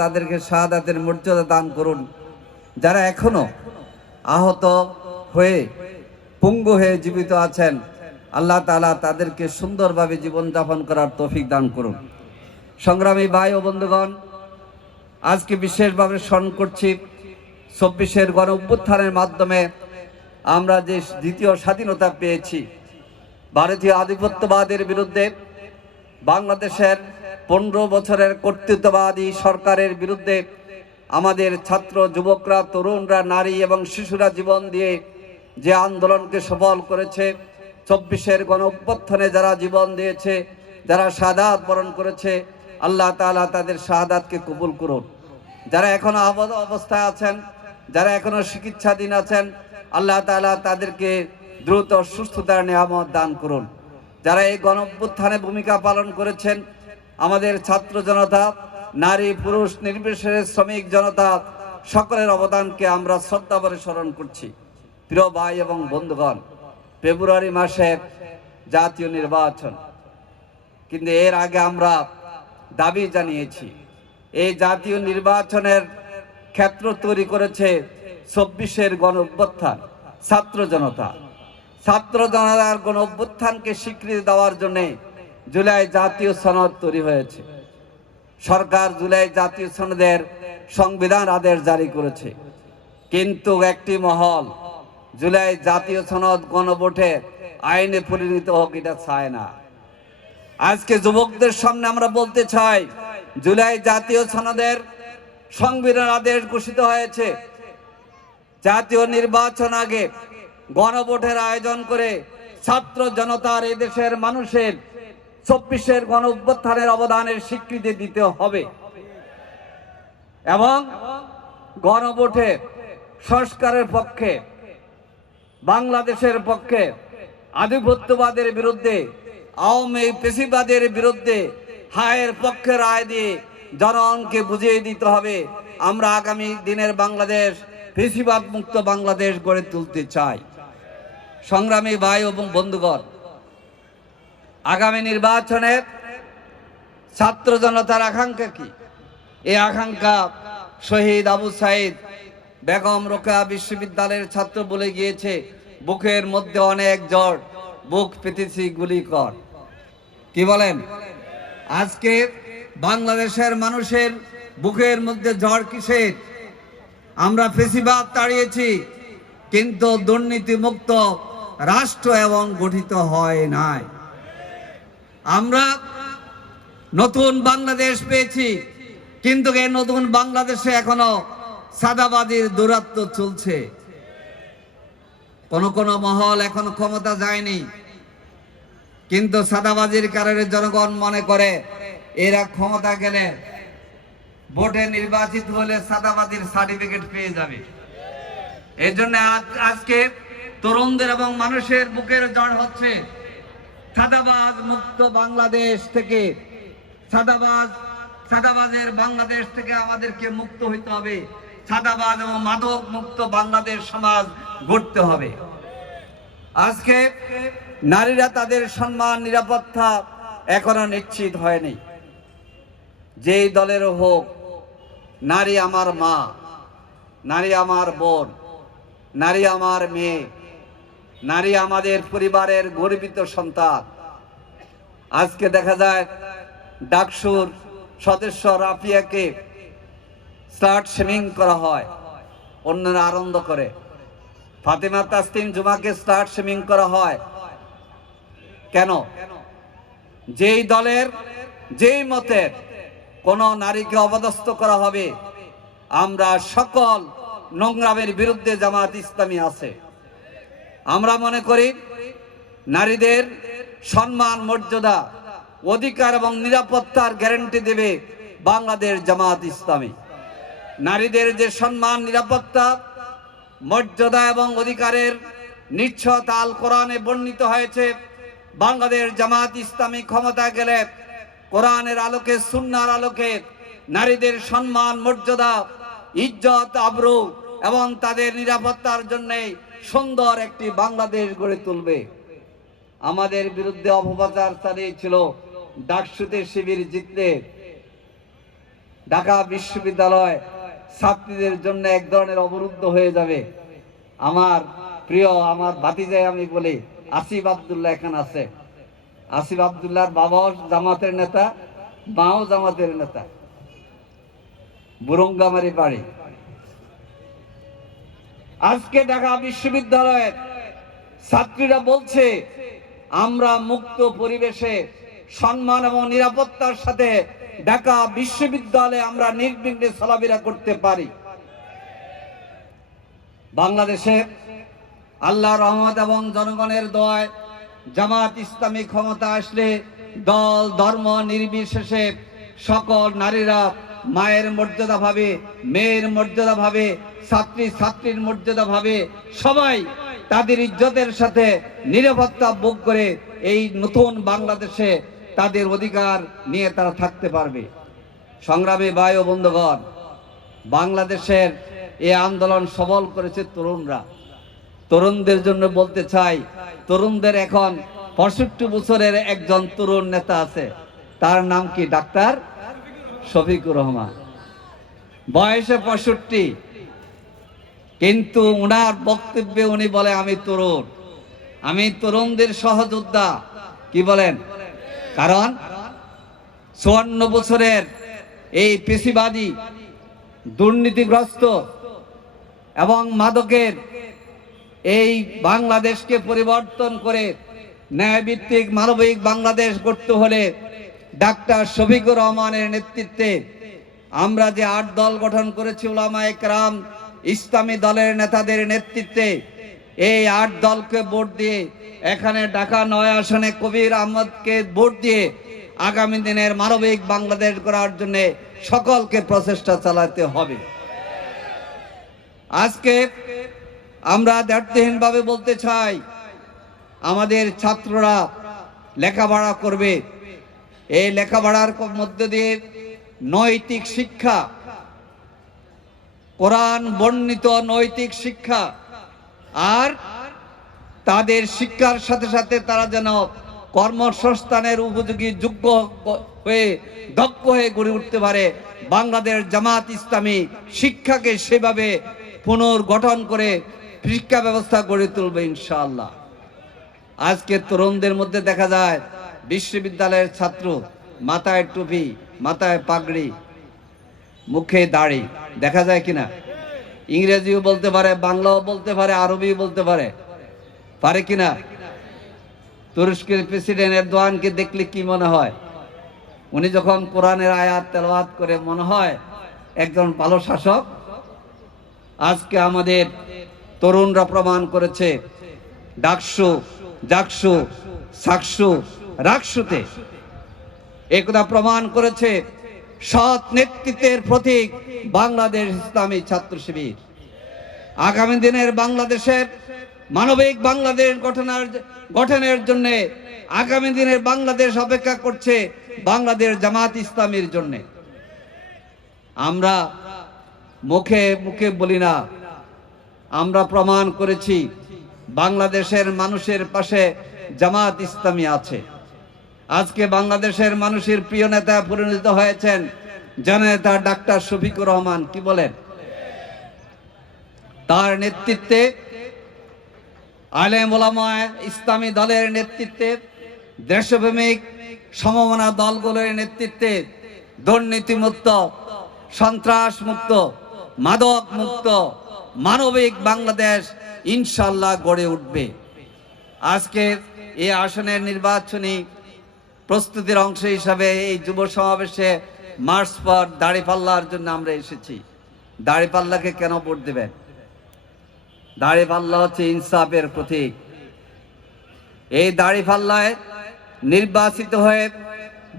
তাদেরকে শাহাদাতের মর্যাদা দান করুন। যারা এখনো আহত হয়ে পঙ্গু হয়ে জীবিত আছেন, আল্লাহ তাআলা তাদেরকে সুন্দরভাবে জীবনযাপন করার তৌফিক দান করুন। সংগ্রামী ভাই ও বন্ধুগণ, আজকে বিশেষভাবে স্মরণ করছি ২৪-এর গণ অভ্যুত্থানের মাধ্যমে আমরা যে দ্বিতীয় স্বাধীনতা পেয়েছি। ভারতীয় আধিপত্যবাদের বিরুদ্ধে বাংলাদেশের ১৫ বছরের কর্তৃত্ববাদী সরকারের বিরুদ্ধে আমাদের ছাত্র, যুবকরা, তরুণরা, নারী এবং শিশুরা জীবন দিয়ে যে আন্দোলনকে সফল করেছে, ২৪-এর গণ অভ্যুত্থানে যারা জীবন দিয়েছে, যারা শাহাদাত বরণ করেছে, আল্লাহ তাআলা তাদের শাহাদাতকে কবুল করুন। যারা এখনো আহত অবস্থায় আছেন, যারা এখনো চিকিৎসাধীন আছেন, আল্লাহ তাআলা তাদেরকে দ্রুত সুস্থতার নিয়ামত দান করুন। যারা এই গণ অভ্যুত্থানে ভূমিকা পালন করেছেন, আমাদের ছাত্র জনতা, নারী পুরুষ নির্বিশেষে শ্রমিক জনতা, সকলের অবদানকে আমরা শ্রদ্ধা ভরে স্মরণ করছি। প্রিয় ভাই এবং বন্ধুগণ, ফেব্রুয়ারি মাসে জাতীয় নির্বাচন, কিন্তু এর আগে আমরা দাবি জানিয়েছি এই জাতীয় নির্বাচনের ক্ষেত্র তৈরি করেছে ২৪-এর গণ অভ্যুত্থান। ছাত্র জনতার গণ অভ্যুত্থানকে স্বীকৃতি দেওয়ার জন্য জুলাই জাতীয় সনদ তৈরি হয়েছে। সরকার জুলাই জাতীয় সনদের সংবিধান আদেশ জারি করেছে, কিন্তু একটি মহল জুলাই জাতীয় সনদ গণভোটে আইনে পরিণত হোক এটা চায় না। আজকে যুবকদের সামনে আমরা বলতে চাই, জুলাই জাতীয় সনদের সংবিধান আদেশ ঘোষিত হয়েছে। জাতীয় নির্বাচন আগে গণভোটের আয়োজন করে ছাত্র জনতার, এদেশের মানুষের ২৪-এর গণ অভ্যুত্থানের অবদানের স্বীকৃতি দিতে হবে এবং গণভোটে সংস্কারের পক্ষে, বাংলাদেশের পক্ষে, আধিপত্যবাদের বিরুদ্ধে, আওয়ামী পেশিবাদের বিরুদ্ধে হায়ের পক্ষে রায় দিয়ে জনগণকে বুঝিয়ে দিতে হবে আমরা আগামী দিনের বাংলাদেশ পেশিবাদ মুক্ত বাংলাদেশ গড়ে তুলতে চাই। সংগ্রামী ভাই এবং বন্ধুগণ, আগামী নির্বাচনে ছাত্র জনতার আকাঙ্ক্ষা কি? এই আকাঙ্ক্ষা শহীদ আবু সাইদ বেগম রোকেয়া বিশ্ববিদ্যালয়ের ছাত্র বলে গিয়েছে, বুকের মধ্যে অনেক জ্বর, বুক পেতেছি গুলি কর। কি বলেন? আজকে বাংলাদেশের মানুষের বুকের মধ্যে জ্বর কিসের? আমরা ফেসিবাদ তাড়িয়েছি, কিন্তু দুর্নীতি মুক্ত রাষ্ট্র এবং গঠিত হয় নাই। আমরা নতুন বাংলাদেশ পেয়েছি, কিন্তু এই নতুন বাংলাদেশে এখনো সাদাবাদীর দুরাত্ম চলছে। কোন মহল এখন ক্ষমতা যায়নি, কিন্তু সাদাবাজির কারণে জনগণ মনে করে এরা ক্ষমতা গেলে, ভোটে নির্বাচিত হলে সাদাবাজির সার্টিফিকেট পেয়ে যাবে। এর জন্য আজকে তরুণদের এবং মানুষের বুকের জ্বর হচ্ছে। সাদাবাজ মুক্ত বাংলাদেশ থেকে, সাদাবাজের বাংলাদেশ থেকে আমাদেরকে মুক্ত হইতে হবে। সাদাবাজ এবং মাদক মুক্ত বাংলাদেশ সমাজ গড়তে হবে। আজকে নারীরা তাদের সম্মান, নিরাপত্তা এখনো নিশ্চিত হয়নি। যেই দলের হোক, নারী আমার মা, নারী আমার বোন, নারী আমার মেয়ে, নারী আমাদের পরিবারের গর্বিত সন্তান। আজকে দেখা যায় ডাকসুর সদস্য রাফিয়াকে স্লাট শেমিং করা হয়, অন্যরা আনন্দ করে। ফাতেমা তাসলিম জুমাকে স্লাট শেমিং করা হয় কেন? যেই দলের, যেই মতের কোন নারীকে অপদস্থ করা হবে, আমরা সকল নোংরামের বিরুদ্ধে জামাত ইসলামী আছে। আমরা মনে করি নারীদের সম্মান, মর্যাদা, অধিকার এবং নিরাপত্তার গ্যারান্টি দেবে বাংলাদেশ জামাত ইসলামী। নারীদের যে সম্মান, নিরাপত্তা, মর্যাদা এবং অধিকারের নিশ্চয়তা আল কোরআনে বর্ণিত হয়েছে। বাংলাদেশ জামাত ইসলামী ক্ষমতা গেলে কোরআনের আলোকে, সুন্নাহর আলোকে নারীদের সম্মান, মর্যাদা, ইজ্জত, আবরু এবং তাদের নিরাপত্তার জন্য সুন্দর একটি বাংলাদেশ গড়ে তুলবে। আমাদের বিরুদ্ধে অপপ্রচার চালিয়েছিল, ডাকসুতে শিবির জিতলে ঢাকা বিশ্ববিদ্যালয় ছাত্রীদের জন্য এক ধরনের অবরুদ্ধ হয়ে যাবে। আমার প্রিয় আমার ভাতিজাই আমি বলি, আসিফ আব্দুল্লাহ এখানে আছে। আসিফ আব্দুল্লাহর বাবাও জামাতের নেতা, মাও জামাতের নেতা, বুরঙ্গামারি বাড়ি। আজকে ঢাকা বিশ্ববিদ্যালয়ের ছাত্রীরা বলছে আমরা মুক্ত পরিবেশে সম্মান এবং নিরাপত্তার সাথে ঢাকা বিশ্ববিদ্যালয়ে আমরা নির্বিঘ্নে চলাফেরা করতে পারি। বাংলাদেশে আল্লাহর রহমত এবং জনগণের দোয়ায় জামাত ইসলামী ক্ষমতা আসলে দল ধর্ম নির্বিশেষে সকল নারীরা মায়ের মর্যাদা ভাবে, মেয়ের মর্যাদা ভাবে, ছাত্রীর মর্যাদা ভাবে সবাই তাদের ইজ্জতের সাথে নিরাপত্তা ভোগ করে এই নতুন বাংলাদেশে তাদের অধিকার নিয়ে তারা থাকতে পারবে। সংগ্রামী ভাই ও বন্ধুগণ, বাংলাদেশের এই আন্দোলন সবল করেছে তরুণরা। তরুণদের জন্য বলতে চাই, তরুণদের এখন 65 বছরের একজন তরুণ নেতা আছে, তার নাম কি? ডাক্তার শফিকুর রহমান। বয়সে 65, কিন্তু উনার বক্তব্যে উনি বলে আমি তরুণ, আমি তরুণদের সহযোদ্ধা। কি বলেন? কারণ 54 বছরের এই পেশিবাদী, দুর্নীতিগ্রস্ত এবং মাদকের এই বাংলাদেশকে পরিবর্তন করে ন্যায়ভিত্তিক মানবিক বাংলাদেশ গড়তে হলে ডাক্তার শফিকুর রহমানের নেতৃত্বে আমরা যে 8 দল গঠন করেছি, উলামায়ে কেরাম, ইসলামী দলের নেতাদের নেতৃত্বে এই 8 দলকে ভোট দিয়ে, এখানে ঢাকা 9 আসনে কবির আহমদকে ভোট দিয়ে আগামী দিনের মানবিক বাংলাদেশ গড়ার জন্য সকলকে প্রচেষ্টা চালাতে হবে। আজকে আমরা দ্ব্যর্থহীনভাবে বলতে চাই, আমাদের ছাত্ররা লেখাপড়া করবে, এই লেখাপড়ার মধ্য দিয়ে নৈতিক শিক্ষা, কোরআন বর্ণিত নৈতিক শিক্ষা, আর তাদের শিক্ষার সাথে সাথে তারা যেন কর্মসংস্থানের উপযোগী যোগ্য হয়ে দক্ষ হয়ে গড়ে উঠতে পারে। বাংলাদেশ জামাত ইসলামী শিক্ষাকে সেভাবে পুনর্গঠন করে শিক্ষা ব্যবস্থা গড়ে তুলবে ইনশাআল্লাহ। আজকে তরুণদের মধ্যে দেখা যায় বিশ্ববিদ্যালয়ের ছাত্র, মাথায় টুপি, মাথায় পাগড়ি, মুখে দাড়ি, দেখা যায় কিনা? ইংরেজিও বলতে পারে, বাংলাও বলতে পারে, আরবিও বলতে পারে, পারে কিনা? তুরস্কের প্রেসিডেন্ট এরদোয়ানকে দেখলে কি মনে হয়? উনি যখন কোরআনের আয়াত তেলাওয়াত করে মনে হয় একজন ভালো শাসক। আজকে আমাদের তরুণরা প্রমাণ করেছে ডাকসু, জাকসু, সাকসু, রাকসুতে একথা প্রমাণ করেছে সৎ নেতৃত্বের প্রতীক বাংলাদেশ ইসলামী ছাত্র শিবির। আগামী দিনের বাংলাদেশের মানবিক বাংলাদেশ গঠনের জন্য আগামী দিনের বাংলাদেশ অপেক্ষা করছে বাংলাদেশ জামাত ইসলামীর জন্য। আমরা মুখে মুখে বলি না, আমরা প্রমাণ করেছি বাংলাদেশের মানুষের পাশে জামাত ইসলামী আছে। আজকে বাংলাদেশের মানুষের প্রিয় নেতা পরিণত হয়েছেন জননেতা ডাক্তার শফিকুর রহমান। কি বলেন? তার নেতৃত্বে, আলেম ওলামা ইসলামী দলের নেতৃত্বে, দেশপ্রেমিক সমমনা দলগুলোর নেতৃত্বে দুর্নীতিমুক্ত, সন্ত্রাস মুক্ত, মাদক মুক্ত মানবিক বাংলাদেশ ইনশাআল্লাহ গড়ে উঠবে। আজকে এই আসনের নির্বাচনী প্রস্তুতির অংশ হিসাবে এই যুব সমাবেশে মার্চ পর দাঁড়িপাল্লার জন্য আমরা এসেছি। দাঁড়িপাল্লাকে কেন ভোট দেবেন? দাঁড়িপাল্লা হচ্ছে ইনসাফের প্রতীক। এই দাঁড়িপাল্লায় নির্বাচিত হয়ে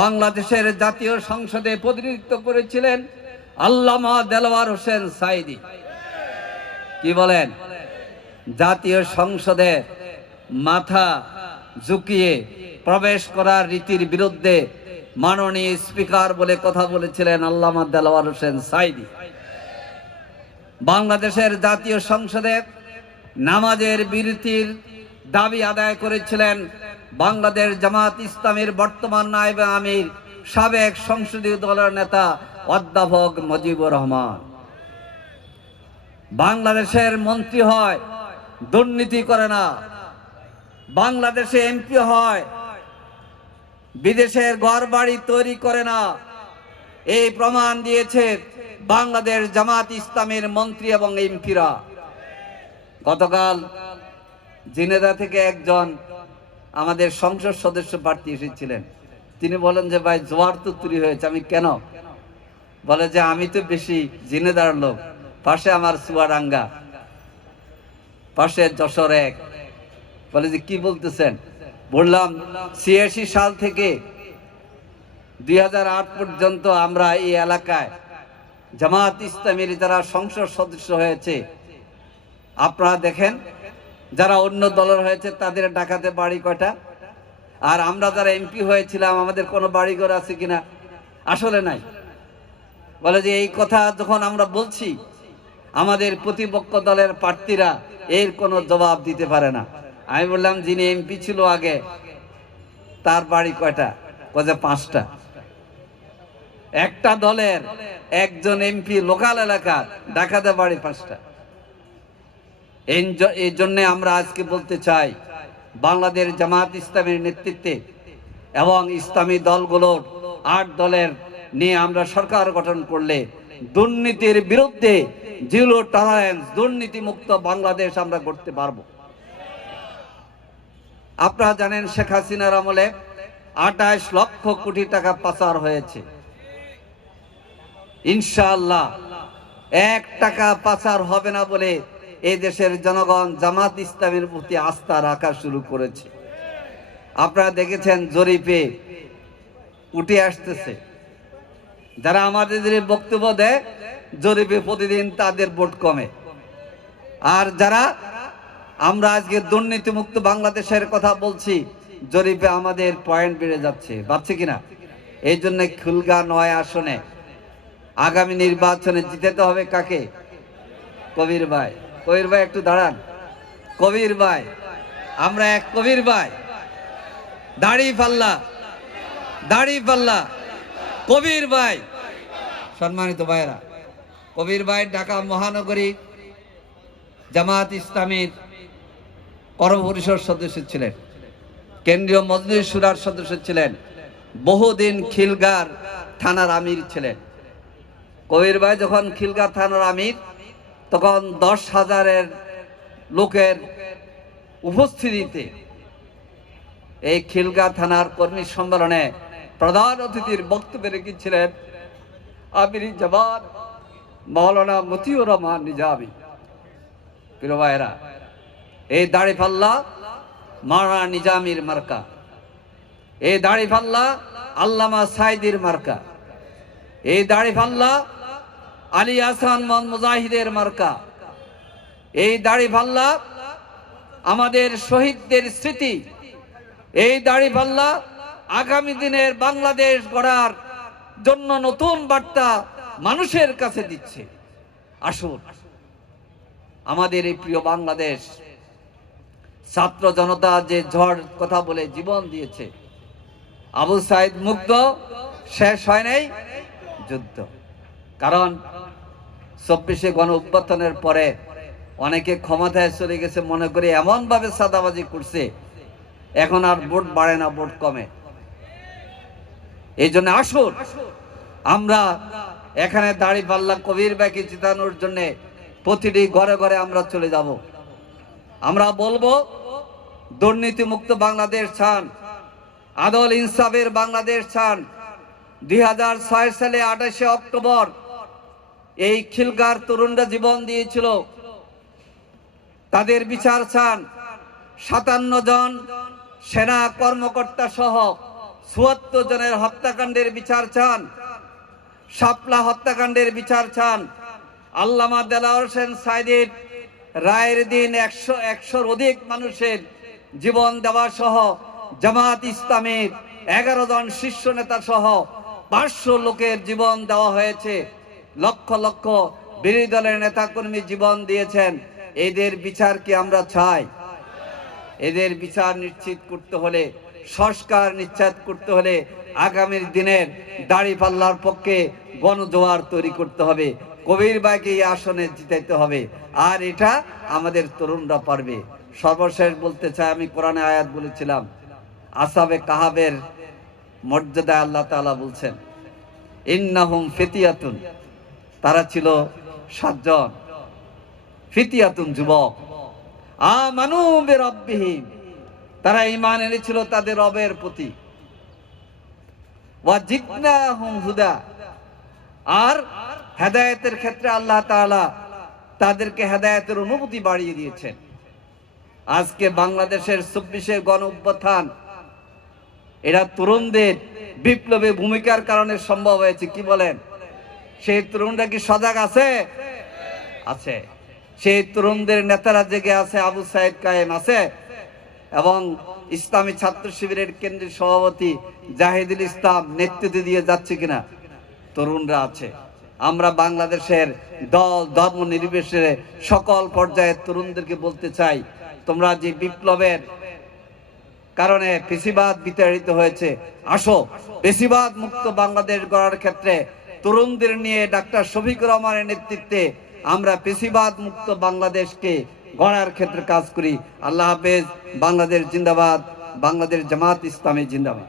বাংলাদেশের জাতীয় সংসদে প্রতিনিধিত্ব করেছিলেন আল্লামা দেলোয়ার হোসেন সাঈদী। কি বলেন? জাতীয় সংসদে মাথা ঝুঁকিয়ে প্রবেশ করার রীতির বিরুদ্ধে মাননীয় স্পিকার বলে কথা বলেছিলেন আল্লামা দেলোয়ার হোসেন সাঈদী। বাংলাদেশের জাতীয় সংসদে নামাজের বিরতির দাবি আদায় করেছিলেন বাংলাদেশ জামাত ইসলামীর বর্তমান নায়েবে আমির সাবেক সংসদীয় দলের নেতা অধ্যাপক মুজিবুর রহমান। বাংলাদেশের মন্ত্রী হয়, দুর্নীতি করে না। বাংলাদেশে এমপি হয়, বিদেশের ঘরবাড়ি তৈরি করে না। এই প্রমাণ দিয়েছে বাংলাদেশ জামাত ইসলামের মন্ত্রী এবং এমপিরা। গতকাল ঝিনেদা থেকে একজন আমাদের সংসদ সদস্য প্রার্থী এসেছিলেন। তিনি বলেন যে ভাই জোয়ার তো তৈরি হয়েছে। আমি কেন? বলে যে আমি তো বেশি ঝিনেদার লোক, পাশে আমার চুয়াডাঙ্গা, পাশে যশোর এক। বলে যে কি বলতেছেন? বললাম ৮৬ সাল থেকে ২০০৮ পর্যন্ত আমরা এই এলাকায় জামাত ইসলামীর যারা সংসদ সদস্য হয়েছে, আপনারা দেখেন যারা অন্য দলের হয়েছে তাদের ঢাকাতে বাড়ি কয়টা, আর আমরা যারা এমপি হয়েছিলাম আমাদের কোনো বাড়িঘর আছে কিনা? আসলে নাই। বলে যে এই কথা যখন আমরা বলছি, আমাদের প্রতিপক্ষ দলের প্রার্থীরা এর কোনো জবাব দিতে পারে না। আমি বললাম যিনি এমপি ছিল আগে তার বাড়ি কয়টা? বলে ৫টা। একটা দলের একজন এমপি লোকাল এলাকা, ঢাকাতে বাড়ি ৫টা। এই জন্য আমরা আজকে বলতে চাই, বাংলাদেশ জামাত ইসলামের নেতৃত্বে এবং ইসলামী দলগুলোর ৮ দলের নিয়ে আমরা সরকার গঠন করলে দুর্নীতির বিরুদ্ধে জিরো টলারেন্স, দুর্নীতি মুক্ত বাংলাদেশ আমরা করতে পারবো। আপনারা জানেন শেখ হাসিনার আমলে ২৮ লক্ষ কোটি টাকা পাচার হয়েছে। ইনশাআল্লাহ ১ টাকা পাচার হবে না বলে এই দেশের জনগণ জামাত ইসলামের প্রতি আস্থা রাখা শুরু করেছে। আপনারা দেখেছেন জরিপে উঠে আসতেছে, যারা আমাদের বক্তব্য দেয় জরিপে প্রতিদিন তাদের ভোট কমে। আর যারা আমরা আজকে দুর্নীতিমুক্ত বাংলাদেশের কথা বলছি, জরিপে আমাদের পয়েন্ট বেড়ে যাচ্ছে। বাড়ছে কিনা? এই জন্য খুলগা ৯ আসনে আগামী নির্বাচনে জিতাতে হবে কাকে? কবির ভাই। কবির ভাই একটু দাঁড়ান। কবির ভাই, আমরা এক কবির ভাই, দাড়ি পাল্লা, দাড়ি পাল্লা, কবির ভাই। সম্মানিত ভাইরা, কবির ভাই ঢাকা মহানগরী জামাত ইসলামীর পরপরিষদ সদস্য ছিলেন, কেন্দ্রীয় মজলিস শুরার সদস্য ছিলেন, বহুদিন খিলগার থানার আমির ছিলেন। কবির ভাই যখন খিলগার থানার আমির, তখন ১০,০০০ লোকের উপস্থিতিতে এই খিলগা থানার কর্মী সম্মেলনে প্রধান অতিথির বক্তব্যে রেখেছিলেন আমির জামাত মাওলানা মতিউর রহমান নিজামী। প্রিয় ভাইরা, এই দাড়িপাল্লা মাওলানা নিজামীর মার্কা, এই দাড়িপাল্লা আল্লামা সাইদির মার্কা, এই দাড়িপাল্লা আলী আহসান মুজাহিদের মার্কা, এই দাড়িপাল্লা আমাদের শহীদদের স্মৃতি, এই দাড়িপাল্লা আগামী দিনের বাংলাদেশ গড়ার জন্য নতুন বার্তা মানুষের কাছে দিচ্ছে। আসুন, আমাদের এই প্রিয় বাংলাদেশ, ছাত্র জনতা যে ঝড় কথা বলে জীবন দিয়েছে, আবু সাইদ মুগ্ধ, শেষ হয় নাই যুদ্ধ। কারণ ২৪শে গণ অভ্যুত্থানের পরে অনেকে ক্ষমতায় চলে গেছে মনে করে এমন ভাবে সাদাবাজি করছে, এখন আর ভোট বাড়ে না, ভোট কমে। এই জন্য আসুন আমরা এখানে দাড়িপাল্লা কবির ভাইকে জিতানোর জন্য প্রতিটি ঘরে ঘরে আমরা চলে যাব। আমরা বলবো দুর্নীতিমুক্ত বাংলাদেশ চান, আদল ইনসাফের বাংলাদেশ চান। ২০০৬ সালে ২৮শে অক্টোবর এই খিলগার তরুণরা জীবন দিয়েছিল, তাদের বিচার চান। ৫৭ জন সেনা কর্মকর্তা সহ ৭৪ জনের হত্যাকাণ্ডের বিচার চান, শাপলা হত্যাকাণ্ডের বিচার চান। আল্লামা দেলাওয়ার হোসেন সাইদির রায়ের দিন ১০০-র অধিক মানুষের জীবন দেওয়া সহ জামাত ইসলামের ১১ জন শীর্ষ নেতা সহ ৫০০ লোকের জীবন দেওয়া হয়েছে। লক্ষ লক্ষ বিরোধী দলের নেতাকর্মী জীবন দিয়েছেন। এদের বিচার কি আমরা চাই? এদের বিচার নিশ্চিত করতে হলে, সংস্কার নিশ্চিত করতে হলে আগামীর দিনের দাঁড়িপাল্লার পক্ষে গণজোয়ার তৈরি করতে হবে, কবির ভাইকে এই আসনে জিতাইতে হবে, আর এটা আমাদের তরুণরা পারবে। সর্বশেষ বলতে চাই, আমি কোরআনে আয়াত বলেছিলাম, আসহাবে কাহাবের মর্যাদা আল্লাহ তাআলা বলছেন ইন্নাহুম ফিতিয়াতুন, তারা ছিল 7 জন, ফিতিয়াতুন যুবক, আমানু বিরাব্বিহিম, তারা ঈমান এনেছিল তাদের রবের প্রতি, ওয়া জিদনাহুম হুদা, আর হেদায়েতের ক্ষেত্রে আল্লাহ তাআলা তাদেরকে হেদায়েতের অনুভূতি বাড়িয়ে দিয়েছেন। আজকে বাংলাদেশের 24 গণ অভ্যুত্থান, এরা তরুণদের বিপ্লবী ভূমিকার কারণে সম্ভব হয়েছে। কি বলেন? সেই তরুণরা কি সজাগ আছে? আছে। সেই তরুণদের নেতারা জেগে আছে, আবু সাইদ কায়েম আছে, এবং ইসলামী ছাত্র শিবিরের কেন্দ্রীয় সভাপতি জাহিদুল ইসলাম নেতৃত্ব দিয়ে যাচ্ছে কিনা, তরুণরা আছে। আমরা বাংলাদেশের দল ধর্ম নির্বিশেষে সকল পর্যায়ের তরুণদেরকে বলতে চাই, তোমরা যে বিপ্লবের কারণে পেশিবাদ বিতাড়িত হয়েছে, আসো পেশিবাদ মুক্ত বাংলাদেশ গড়ার ক্ষেত্রে তরুণদের নিয়ে ডাক্তার শফিকুর রহমানের নেতৃত্বে আমরা পেশিবাদ মুক্ত বাংলাদেশকে গড়ার ক্ষেত্রে কাজ করি। আল্লাহ হাফেজ। বাংলাদেশ জিন্দাবাদ। বাংলাদেশ জামাত ইসলামী জিন্দাবাদ।